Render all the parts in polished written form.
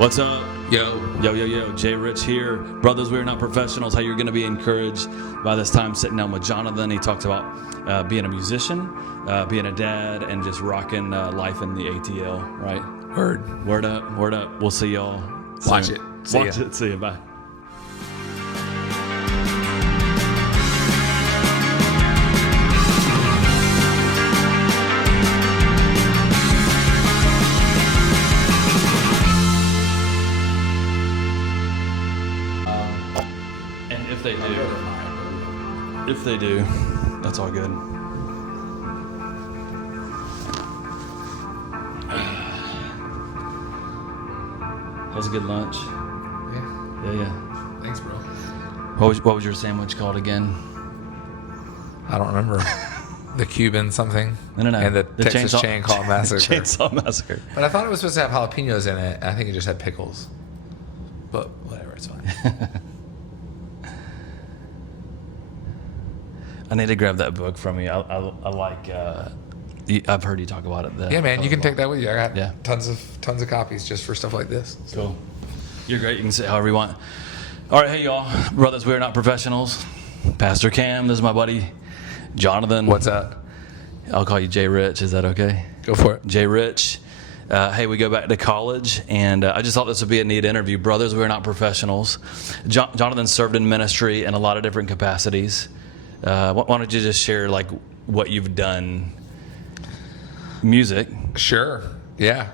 What's up? Yo. JRich here. Brothers, we're not professionals. How you're going to be encouraged by this time sitting down with Jonathan. He talks about being a musician, being a dad, and just rocking life in the ATL, right? Word up. We'll see y'all soon. Watch it. See you. Bye. If they do, that's all good. That was a good lunch. Yeah. Thanks, bro. What was your sandwich called again? I don't remember. The Cuban something. No. And the Texas Chainsaw Massacre. Chainsaw Massacre. But I thought it was supposed to have jalapenos in it. I think it just had pickles. But whatever, it's fine. I need to grab that book from you. I like. I've heard you talk about it. Yeah, man, you can take that with you. I got tons of copies just for stuff like this. Cool. You're great. You can say however you want. All right, hey y'all, brothers. We're not professionals. Pastor Cam. This is my buddy Jonathan. What's up? I'll call you JRich. Is that okay? Go for it. JRich. Hey, we go back to college, and I just thought this would be a neat interview. Brothers, we're not professionals. Jonathan served in ministry in a lot of different capacities. Why don't you just share like what you've done? Music. Sure. Yeah.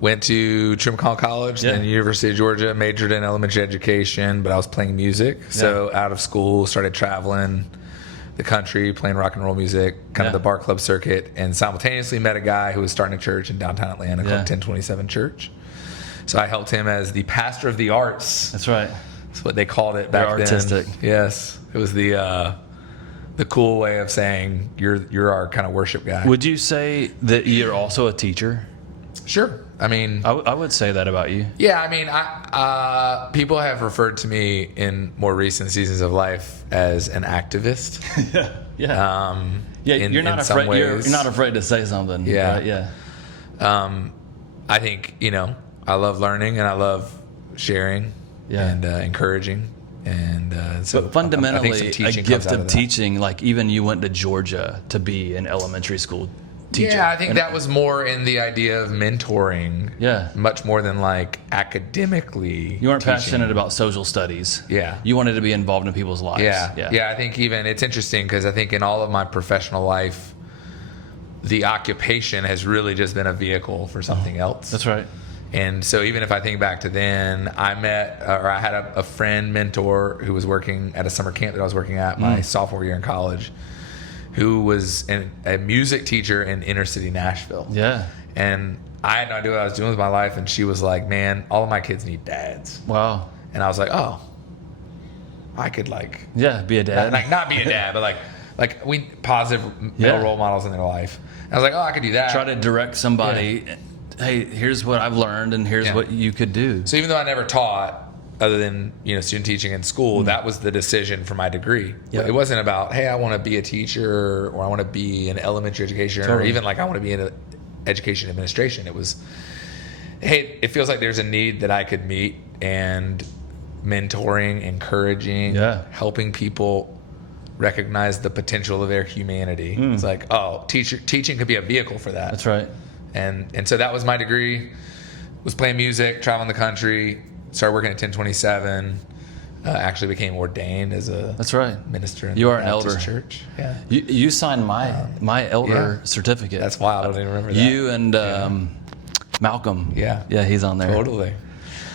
Went to Trimcon College, then University of Georgia, majored in elementary education, but I was playing music. So out of school, started traveling the country, playing rock and roll music, kind of the bar club circuit, and simultaneously met a guy who was starting a church in downtown Atlanta called 1027 Church. So I helped him as the pastor of the arts. That's right. That's what they called it back then. Artistic. Yes. It was the cool way of saying you're our kind of worship guy. Would you say that you're also a teacher? Sure. I mean, I would say that about you. Yeah. I mean, people have referred to me in more recent seasons of life as an activist. Yeah. You're not afraid. You're not afraid to say something. Yeah. Right? Yeah. I think I love learning and I love sharing and encouraging. And but fundamentally, a gift of teaching, like even you went to Georgia to be an elementary school teacher. Yeah, I think that was more in the idea of mentoring. Yeah. Much more than like academically. You weren't teaching. Passionate about social studies. Yeah. You wanted to be involved in people's lives. Yeah. I think even it's interesting because I think in all of my professional life, the occupation has really just been a vehicle for something else. That's right. And so even if I think back to then, I had a friend, mentor, who was working at a summer camp that I was working at my sophomore year in college, who was a music teacher in inner city Nashville. Yeah. And I had no idea what I was doing with my life. And she was like, man, all of my kids need dads. Wow. And I was like, oh, I could be a dad. Not be a dad, but like we positive male role models in their life. And I was like, oh, I could do that. Try to direct somebody. Yeah. Hey, here's what I've learned, and here's what you could do. So even though I never taught, other than student teaching in school, that was the decision for my degree. Yep. It wasn't about, hey, I want to be a teacher, or I want to be in elementary education, or even like I want to be in education administration. It was, hey, it feels like there's a need that I could meet, and mentoring, encouraging, helping people recognize the potential of their humanity. It's like, oh, teaching could be a vehicle for that. That's right. And so that was my degree. Was playing music, traveling the country, started working at 1027. Actually became ordained as a minister in the Baptist church. Yeah. You signed my elder certificate. That's wild. I don't even remember that. You and Malcolm. Yeah. Yeah, he's on there. Totally.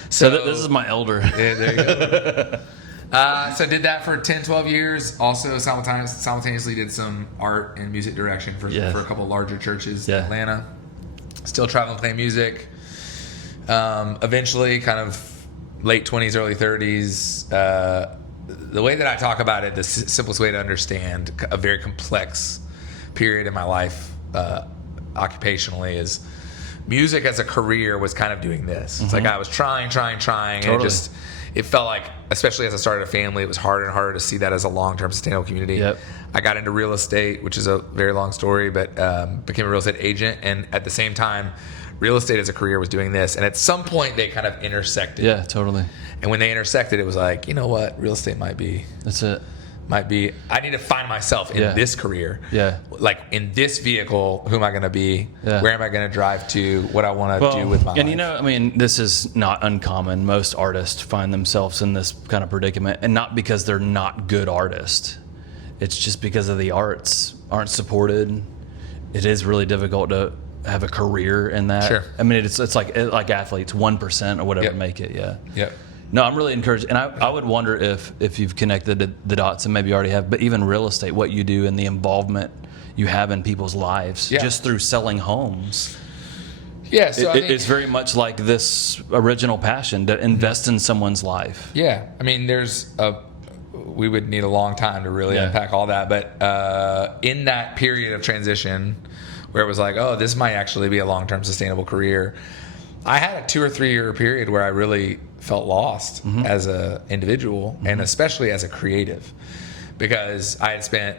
So this is my elder. Yeah, there you go. So did that for 10, 12 years. Also simultaneously did some art and music direction for a couple larger churches in Atlanta. Still traveling, playing music. Eventually, kind of late 20s, early 30s. The way that I talk about it, the simplest way to understand a very complex period in my life occupationally is music as a career was kind of doing this. It's like I was trying. Totally. And it felt like, especially as I started a family, it was harder and harder to see that as a long-term sustainable community. Yep. I got into real estate, which is a very long story, but became a real estate agent, and at the same time real estate as a career was doing this. And at some point they kind of intersected. Yeah, totally. And when they intersected, it was like, you know what? Real estate might be, I need to find myself in this career. Yeah. Like in this vehicle, who am I going to be? Yeah. Where am I going to drive to? What I want to do with my life. And I mean, this is not uncommon. Most artists find themselves in this kind of predicament, and not because they're not good artists. It's just because of the arts aren't supported. It is really difficult to have a career in that. Sure. I mean, it's like athletes, 1% or whatever make it. Yeah. Yep. No, I'm really encouraged, and I would wonder if you've connected the dots, and maybe you already have, but even real estate, what you do and the involvement you have in people's lives just through selling homes. Yeah, so it's very much like this original passion to invest in someone's life. Yeah, I mean, we would need a long time to really unpack all that, but in that period of transition where it was like, oh, this might actually be a long-term sustainable career, I had a 2 or 3 year period where I really felt lost as an individual and especially as a creative, because I had spent,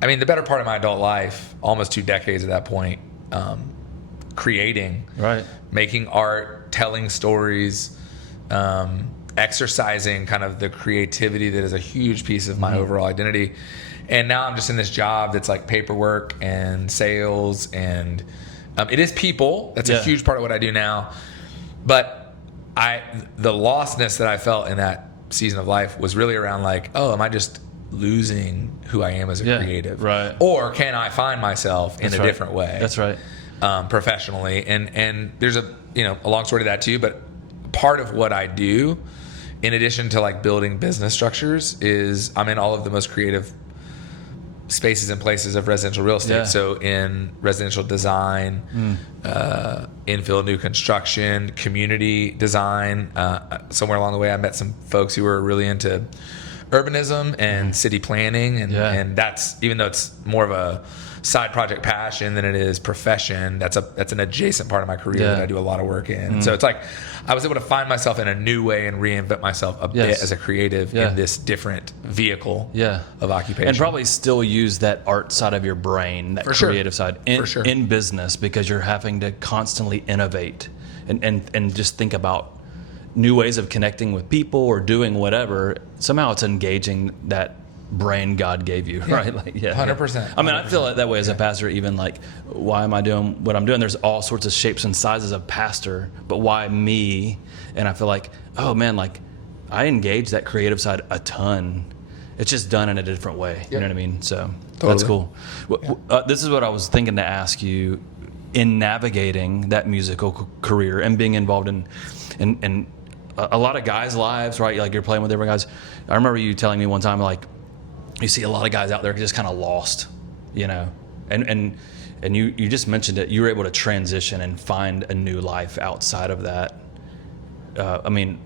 the better part of my adult life, almost 2 decades at that point, creating, making art, telling stories, exercising kind of the creativity that is a huge piece of my overall identity. And now I'm just in this job that's like paperwork and sales, and it is people. That's a huge part of what I do now. But the lostness that I felt in that season of life was really around like, oh, am I just losing who I am as a creative? Right. Or can I find myself in a different way? That's right. Professionally. And there's a long story to that too, but part of what I do, in addition to like building business structures, is I'm in all of the most creative spaces and places of residential real estate. So in residential design, infill new construction, community design. Somewhere along the way, I met some folks who were really into urbanism and city planning, and that's, even though it's more of a side project passion than it is profession, that's an adjacent part of my career that I do a lot of work in. So it's like I was able to find myself in a new way and reinvent myself a bit as a creative in this different vehicle of occupation. And probably still use that art side of your brain, that creative side in business, because you're having to constantly innovate and just think about new ways of connecting with people or doing whatever. Somehow it's engaging that brain God gave you, right? Like, 100%. I mean, I feel that way as a pastor, even like, why am I doing what I'm doing? There's all sorts of shapes and sizes of pastor, but why me? And I feel like, oh man, like I engage that creative side a ton. It's just done in a different way. You know what I mean? So that's cool. This is what I was thinking to ask you in navigating that musical career and being involved in a lot of guys' lives, right? Like you're playing with different guys. I remember you telling me one time, like, you see a lot of guys out there just kind of lost, and you just mentioned it. You were able to transition and find a new life outside of that. I mean,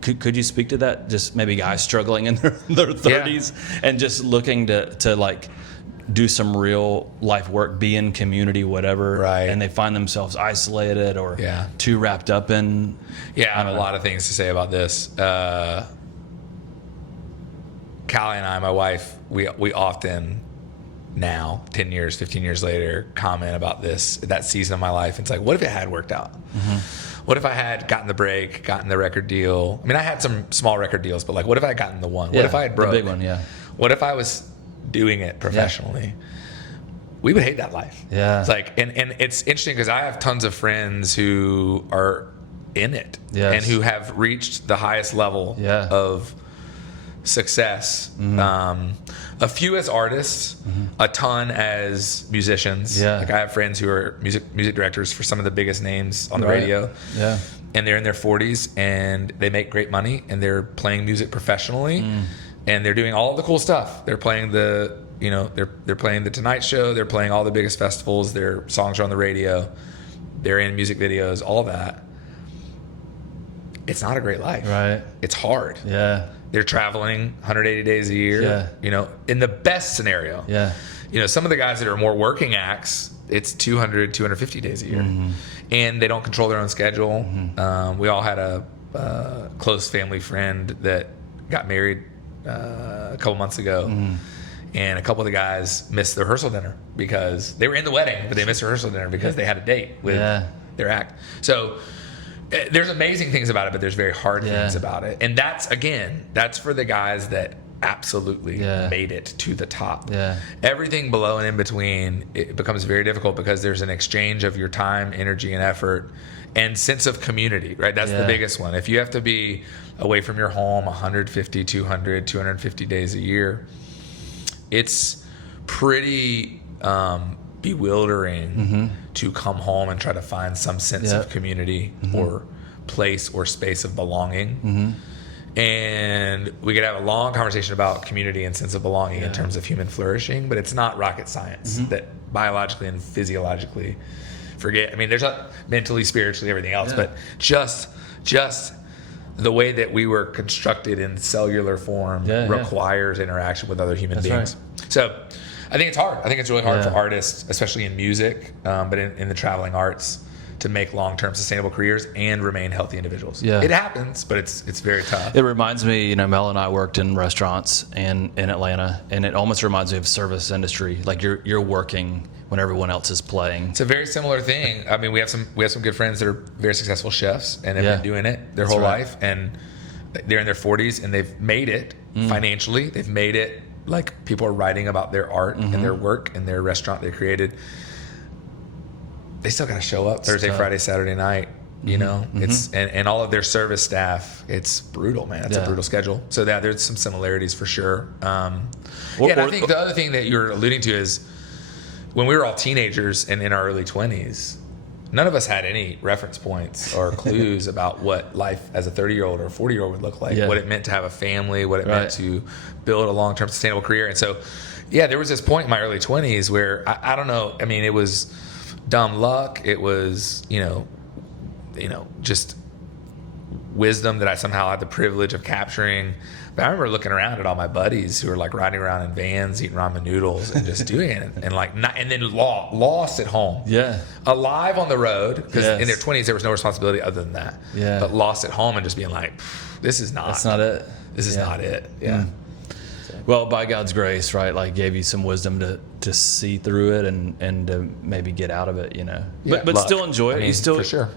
could you speak to that? Just maybe guys struggling in their 30s and just looking to like do some real life work, be in community, whatever, and they find themselves isolated or too wrapped up in. I have a lot of things to say about this. Cali and I, my wife, we often now, 10 years, 15 years later, comment about that season of my life. It's like, what if it had worked out? What if I had gotten the break, gotten the record deal? I mean, I had some small record deals, but like, what if I had gotten the one? What if I had broke? The big one, What if I was doing it professionally? We would hate that life. It's like, and it's interesting because I have tons of friends who are in it and who have reached the highest level of success. A few as artists, a ton as musicians. Like I have friends who are music directors for some of the biggest names on the radio. And they're in their 40s and they make great money and they're playing music professionally and they're doing all the cool stuff. They're playing they're playing the Tonight Show, they're playing all the biggest festivals, their songs are on the radio, they're in music videos, all that. It's not a great life. It's hard. They're traveling 180 days a year, in the best scenario. Some of the guys that are more working acts, it's 200, 250 days a year. And they don't control their own schedule. We all had a close family friend that got married a couple months ago. And a couple of the guys missed the rehearsal dinner because they were in the wedding, but they missed the rehearsal dinner because they had a date with their act. So there's amazing things about it, but there's very hard things about it. And that's for the guys that absolutely made it to the top. Everything below and in between, it becomes very difficult because there's an exchange of your time, energy, and effort and sense of community, right? That's the biggest one. If you have to be away from your home 150, 200, 250 days a year, it's pretty bewildering to come home and try to find some sense of community or place or space of belonging. And we could have a long conversation about community and sense of belonging in terms of human flourishing, but it's not rocket science that biologically and physiologically forget. I mean, there's mentally, spiritually, everything else, but just the way that we were constructed in cellular form requires interaction with other human beings. Right. So I think it's hard. I think it's really hard for artists, especially in music, but in the traveling arts, to make long-term sustainable careers and remain healthy individuals. It happens, but it's very tough. It reminds me, Mel and I worked in restaurants in Atlanta, and it almost reminds me of service industry. Like you're working when everyone else is playing. It's a very similar thing. I mean, we have some good friends that are very successful chefs and have been doing it their whole life, and they're in their 40s and they've made it financially. They've made it like people are writing about their art and their work and their restaurant they created. They still got to show up Thursday, Friday, Saturday night, you know, it's, and all of their service staff, it's brutal, man. It's a brutal schedule. So there's some similarities for sure. And I think the other thing that you're alluding to is when we were all teenagers and in our early 20s, none of us had any reference points or clues about what life as a 30-year-old or a 40-year-old would look like, what it meant to have a family, what it meant to build a long-term sustainable career. And so, there was this point in my early 20s where I don't know, I mean, it was dumb luck. It was, just wisdom that I somehow had the privilege of capturing. But I remember looking around at all my buddies who were like riding around in vans, eating ramen noodles, and just doing it, and then lost at home. Alive on the road because in their 20s there was no responsibility other than that. But lost at home and just being like, this is not. That's not it. This is not it. Well, by God's grace, right? Like gave you some wisdom to see through it and to maybe get out of it, But still enjoy it. I mean,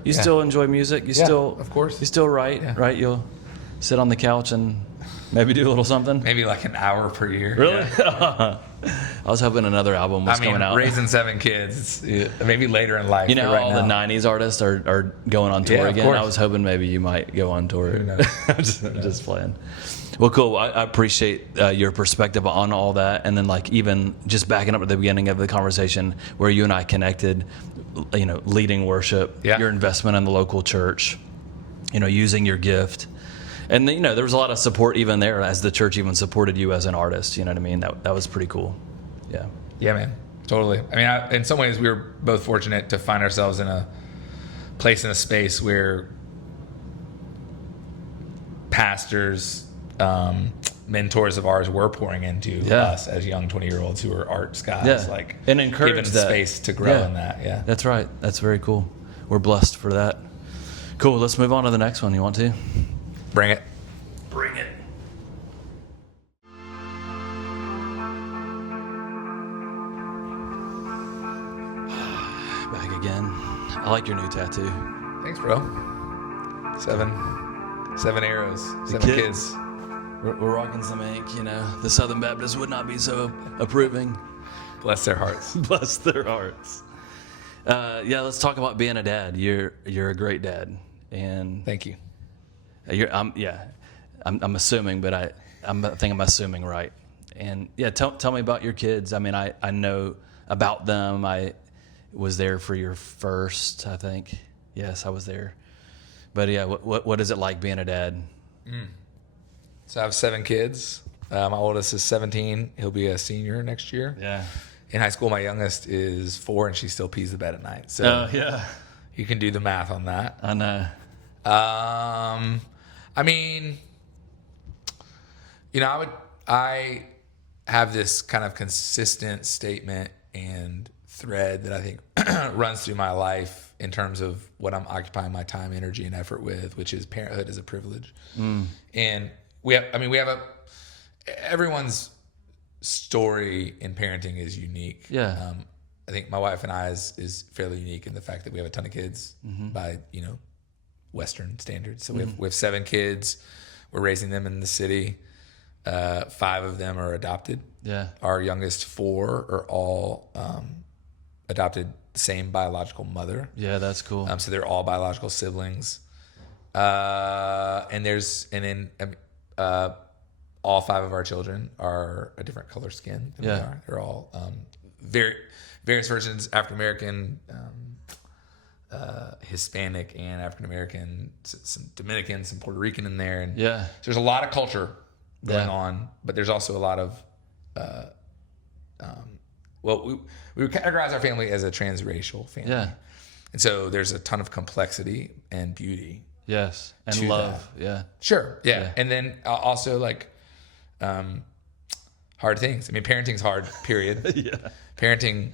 you still enjoy music. You still, of course, you still write, right? You'll sit on the couch and maybe do a little something. Maybe like an hour per year. Really? I was hoping another album was coming out. Raising 7 kids, maybe later in life. All the 90s artists are going on tour again. I was hoping maybe you might go on tour. I'm just playing. Well, cool. I appreciate your perspective on all that. And then like even just backing up at the beginning of the conversation where you and I connected, leading worship, your investment in the local church, using your gift. And then, there was a lot of support even there as the church even supported you as an artist. You know what I mean? That was pretty cool. Yeah. Yeah, man. Totally. I mean, in some ways we were both fortunate to find ourselves in a place, in a space where pastors, mentors of ours were pouring into us as young 20-year-olds who were arts guys, and encourage given space to grow in that. That's right. That's very cool. We're blessed for that. Cool. Let's move on to the next one. You want to? Bring it. Bring it. Back again. I like your new tattoo. Thanks, bro. 7 arrows, 7 kids. We're rocking some ink, The Southern Baptists would not be so approving. Bless their hearts. Bless their hearts. Let's talk about being a dad. You're a great dad, and thank you. I'm assuming, but I think I'm assuming right. And tell me about your kids. I mean, I know about them. I was there for your first, I think. Yes, I was there. But what is it like being a dad? So I have 7 kids. My oldest is 17. He'll be a senior next year. Yeah. In high school, my youngest is 4, and she still pees the bed at night. So you can do the math on that. I know. I mean, I have this kind of consistent statement and thread that I think runs through my life in terms of what I'm occupying my time, energy, and effort with, which is parenthood is a privilege. And everyone's story in parenting is unique. I think my wife and I is fairly unique in the fact that we have a ton of kids by, Western standards. So we have 7 kids. We're raising them in the city. 5 of them are adopted. Yeah. Our youngest 4 are all adopted the same biological mother. Yeah, that's cool. So they're all biological siblings. All 5 of our children are a different color skin than we are. They're all various versions, African American, Hispanic, and African American, some Dominican, some Puerto Rican in there, and so there's a lot of culture going on, but there's also a lot of we would categorize our family as a transracial family. Yeah. And so there's a ton of complexity and beauty. Yes. And love. That. Yeah. Sure. Yeah. And then also like hard things. I mean, parenting's hard, period. Yeah. Parenting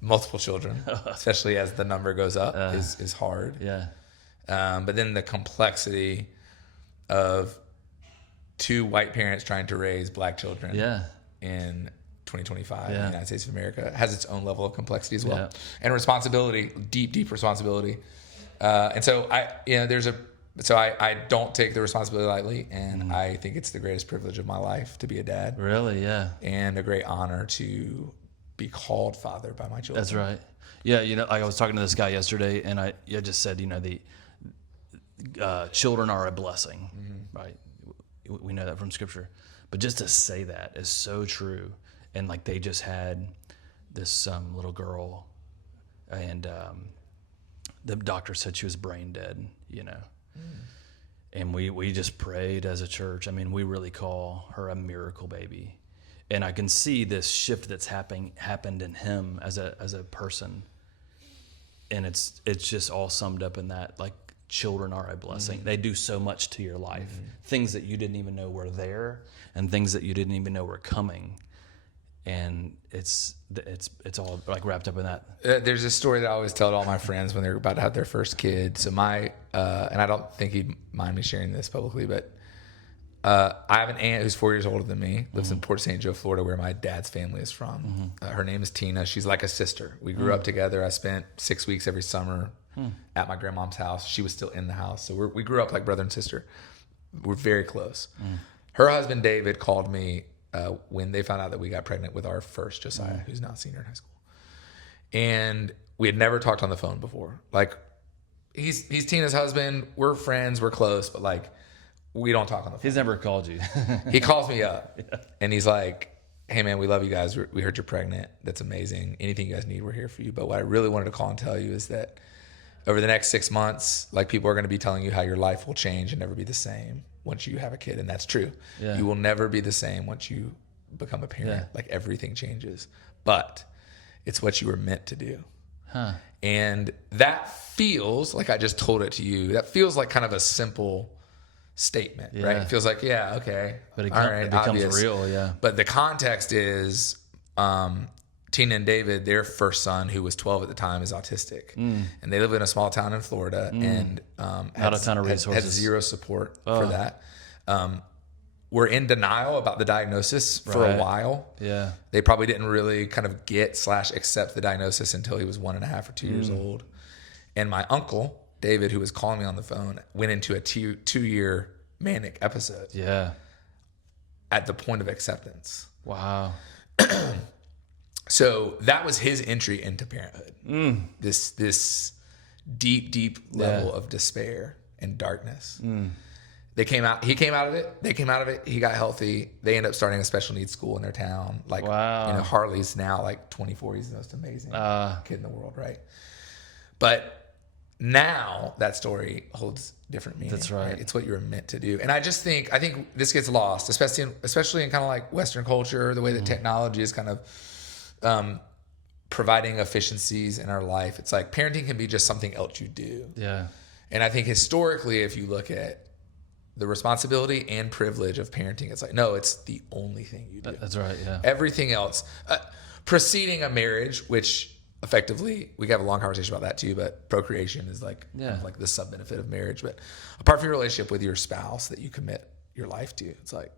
multiple children, especially as the number goes up, is hard. Yeah. But then the complexity of 2 white parents trying to raise black children in 2025 in the United States of America has its own level of complexity as well, and responsibility, deep responsibility. And so I don't take the responsibility lightly, and I think it's the greatest privilege of my life to be a dad. Really, yeah. And a great honor to be called father by my children. That's right. Yeah, I was talking to this guy yesterday, and I just said, the children are a blessing, right? We know that from Scripture. But just to say that is so true. And like they just had this little girl, and the doctor said she was brain dead, And we just prayed as a church. I mean, we really call her a miracle baby. And I can see this shift that's happened in him as a person. And it's just all summed up in that, like, children are a blessing. They do so much to your life. Things that you didn't even know were there, and things that you didn't even know were coming. And it's all like wrapped up in that. There's a story that I always tell to all my friends when they're about to have their first kid. So and I don't think he'd mind me sharing this publicly, but I have an aunt who's 4 years older than me, lives in Port St. Joe, Florida, where my dad's family is from. Her name is Tina. She's like a sister. We grew up together. I spent 6 weeks every summer at my grandmom's house. She was still in the house. So we grew up like brother and sister. We're very close. Her husband, David, called me when they found out that we got pregnant with our first Josiah, who's now a senior in high school. And we had never talked on the phone before. Like, he's Tina's husband. We're friends. We're close. But, like, we don't talk on the phone. He's never called you. He calls me up. And he's like, hey, man, we love you guys. We heard you're pregnant. That's amazing. Anything you guys need, we're here for you. But what I really wanted to call and tell you is that over the next 6 months, like, people are going to be telling you how your life will change and never be the same once you have a kid. And that's true. Yeah. You will never be the same once you become a parent. Yeah. Like, everything changes. But it's what you were meant to do. Huh. And that feels like I just told it to you. That feels like kind of a simple statement, right? It feels like, yeah, okay. But it becomes obvious. Real, yeah. But the context is Tina and David, their first son, who was 12 at the time, is autistic. And they live in a small town in Florida and not a ton of resources. Had zero support for that. Were in denial about the diagnosis for a while. Yeah. They probably didn't really kind of accept the diagnosis until he was 1.5 or 2 years old. And my uncle, David, who was calling me on the phone, went into a 2-year manic episode. Yeah. At the point of acceptance. Wow. So that was his entry into parenthood. This deep level of despair and darkness. He came out of it. They came out of it. He got healthy. They ended up starting a special needs school in their town. Like, Harley's now like 24. He's the most amazing kid in the world, right? But now that story holds different meaning. That's right. It's what you were meant to do. And I think this gets lost, especially in kind of like Western culture, the way that technology is kind of providing efficiencies in our life. It's like parenting can be just something else you do. Yeah. And I think historically, if you look at the responsibility and privilege of parenting, it's like, no, it's the only thing you do. That's right, yeah. Everything else, preceding a marriage, which effectively, we can have a long conversation about that too, but procreation is like, kind of like the sub-benefit of marriage. But apart from your relationship with your spouse that you commit your life to, it's like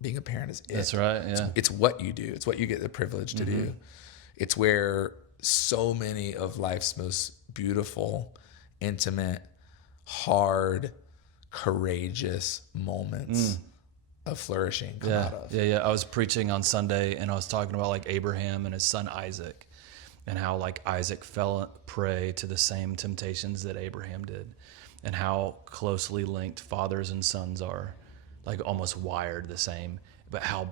being a parent is it. That's right, yeah. It's what you do. It's what you get the privilege to do. It's where so many of life's most beautiful, intimate, hard, courageous moments of flourishing come out of. Yeah. I was preaching on Sunday and I was talking about like Abraham and his son Isaac and how like Isaac fell prey to the same temptations that Abraham did and how closely linked fathers and sons are, like almost wired the same, but how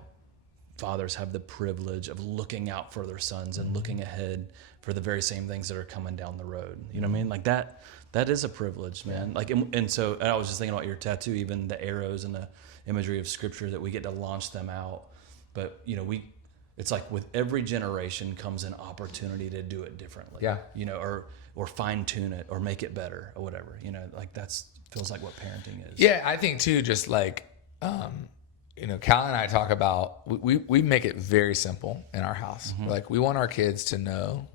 fathers have the privilege of looking out for their sons and looking ahead for the very same things that are coming down the road. You know what I mean? Like that is a privilege, man. Like, and so I was just thinking about your tattoo, even the arrows and the imagery of scripture that we get to launch them out. But, you know, it's like with every generation comes an opportunity to do it differently. Yeah. You know, or fine tune it or make it better or whatever, you know, like feels like what parenting is. Yeah. I think too, just like, you know, Cali and I talk about, we make it very simple in our house. Like we want our kids to know,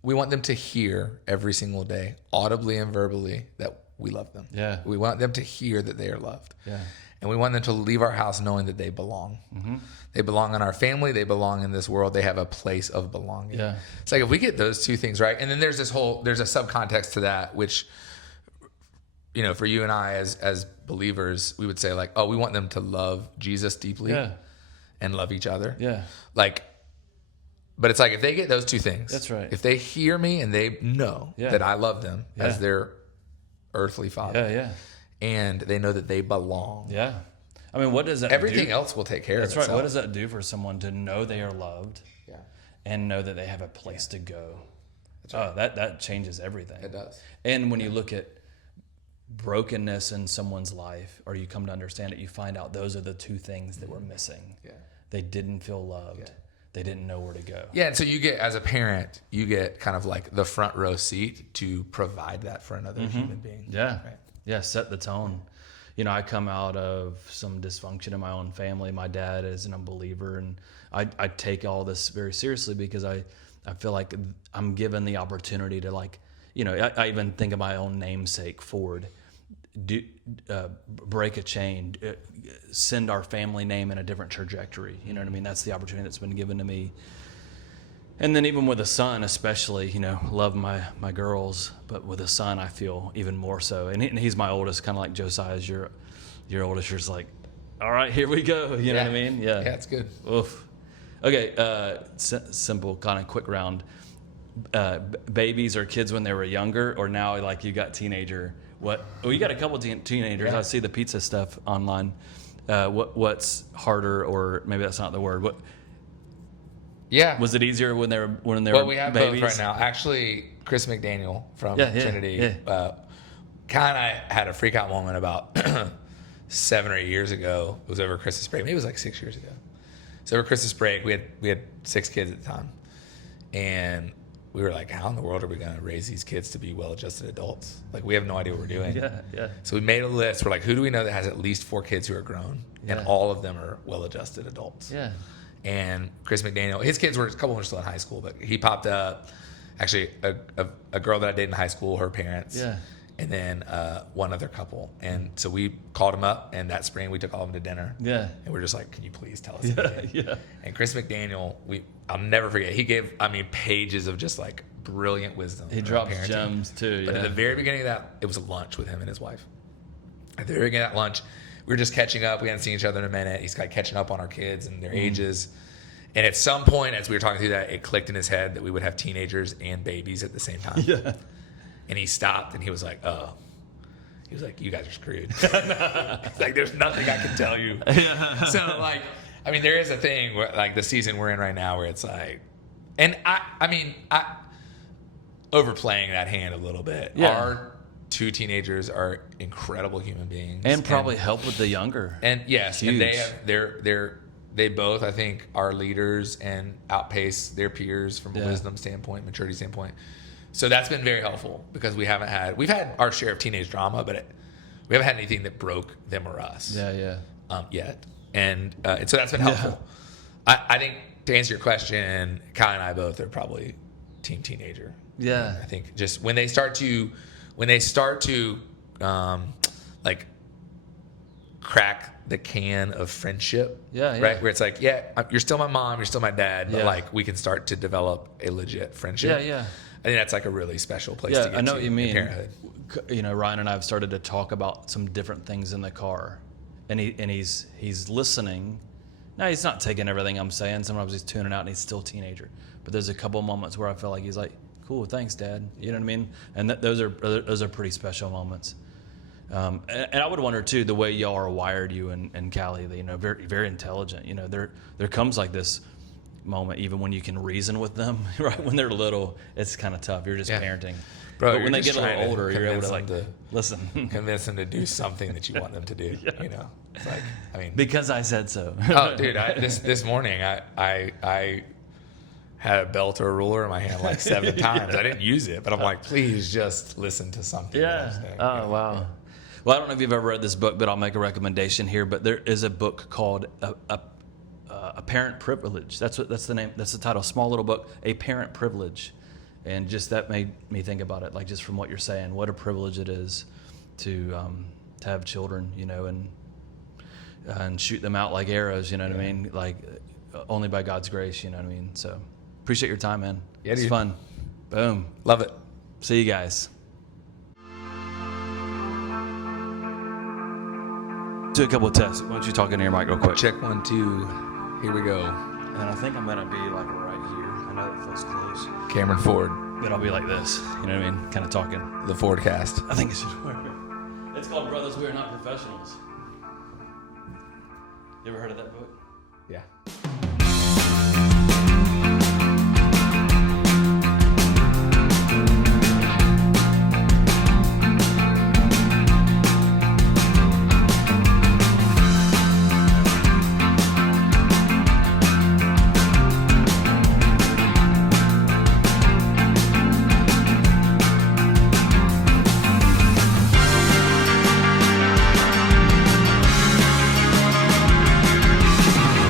we want them to hear every single day, audibly and verbally, that we love them. Yeah. We want them to hear that they are loved. Yeah. And we want them to leave our house knowing that they belong. They belong in our family. They belong in this world. They have a place of belonging. Yeah. It's like if we get those two things right, and then there's a subcontext to that, which, you know, for you and I as believers, we would say like, oh, we want them to love Jesus deeply and love each other. Yeah. Like, but it's like if they get those two things, That's right. If they hear me and they know that I love them as their earthly father. Yeah. And they know that they belong. Yeah. I mean, what does that Everything do? else will take care of itself. That's right. What does that do for someone to know they are loved? Yeah. And know that they have a place to go? That's right. Oh, that changes everything. It does. And when you look at brokenness in someone's life, or you come to understand it, you find out those are the two things that were missing. Yeah. They didn't feel loved. Yeah. They didn't know where to go. Yeah, and so you get, as a parent, you get kind of like the front row seat to provide that for another human being. Yeah. Right. Yeah, set the tone. You know, I come out of some dysfunction in my own family. My dad is an unbeliever, and I take all this very seriously because I feel like I'm given the opportunity to, like, you know, I even think of my own namesake, Ford. Break a chain, send our family name in a different trajectory. You know what I mean? That's the opportunity that's been given to me. And then even with a son, especially, you know, love my girls, but with a son, I feel even more so. And he's my oldest, kind of like Josiah's your oldest. You're just like, all right, here we go. You know what I mean? Yeah. Yeah, it's good. Oof. Okay, simple, kind of quick round. Babies or kids when they were younger, or now like you got teenager. What? Oh, you got a couple teenagers. Yeah. I see the pizza stuff online. What's harder, or maybe that's not the word. What? Yeah. Was it easier when they were Well, we have babies? both right now. Actually, Chris McDaniel from Trinity. Kind of had a freak out moment about 7 or 8 years ago. It was over Christmas break. Maybe it was like 6 years ago. So over Christmas break, we had 6 kids at the time, and we were like, how in the world are we going to raise these kids to be well-adjusted adults? Like, we have no idea what we're doing. Yeah. So we made a list. We're like, who do we know that has at least 4 kids who are grown? And all of them are well-adjusted adults. Yeah. And Chris McDaniel, his kids were, a couple were still in high school, but he popped up. Actually, a girl that I dated in high school, her parents. Yeah. And then one other couple. And so we called him up, and that spring we took all of them to dinner. Yeah. And we're just like, can you please tell us anything? Yeah. And Chris McDaniel, I'll never forget. He gave, pages of just like brilliant wisdom. He drops gems too. But at the very beginning of that, it was a lunch with him and his wife. At the very beginning of that lunch, we were just catching up. We hadn't seen each other in a minute. He's like catching up on our kids and their ages. And at some point, as we were talking through that, it clicked in his head that we would have teenagers and babies at the same time. Yeah. And he stopped and he was like, oh. He was like, you guys are screwed. It's like, there's nothing I can tell you. So, like, there is a thing where, like, the season we're in right now where it's like, and I overplaying that hand a little bit. Yeah. Our 2 teenagers are incredible human beings. And probably help with the younger. And yes, huge. And they both, I think, are leaders and outpace their peers from a wisdom standpoint, maturity standpoint. So that's been very helpful because we've had our share of teenage drama, but we haven't had anything that broke them or us. Yet. And so that's been helpful. Yeah. I think to answer your question, Kai and I both are probably team teenager. Yeah. I think just when they start to like crack the can of friendship. Yeah. Right. Where it's like, yeah, you're still my mom, you're still my dad, but Yeah. like we can start to develop a legit friendship. Yeah. I think that's like a really special place to get to. I know what you mean. In parenthood. You know, Ryan and I have started to talk about some different things in the car, and he's listening. Now he's not taking everything I'm saying. Sometimes he's tuning out, and he's still a teenager. But there's a couple moments where I feel like he's like, "Cool, thanks, Dad." You know what I mean? And those are pretty special moments. And I would wonder too, the way y'all are wired, you and Cali, you know, very very intelligent. You know, there comes like this moment even when you can reason with them, right? When they're little, it's kind of tough. You're just parenting. Bro, but when they get a little older, you're able to like listen, convince them to do something that you want them to do. You know, it's like, I mean, because I said so. Oh, dude, this morning I had a belt or a ruler in my hand like 7 times. I didn't use it, but I'm like, please just listen to something. Yeah. Oh, wow. Well, I don't know if you've ever read this book, but I'll make a recommendation here. But there is a book called A Parent Privilege. That's the name. That's the title. Small little book, A Parent Privilege, and just that made me think about it. Like just from what you're saying, what a privilege it is to have children, you know, and shoot them out like arrows. You know what I mean? Like only by God's grace. You know what I mean? So appreciate your time, man. Yeah, it's dude. fun. Boom. Love it. See you guys. Do a couple of tests. Why don't you talk into your mic real quick? Check 1, 2. Here we go. And I think I'm gonna be like right here. I know it feels close, Cameron Ford, but I'll be like this. You know what I mean? Kind of talking. the Fordcast. I think it should work. It's called Brothers We Are Not Professionals. You ever heard of that book?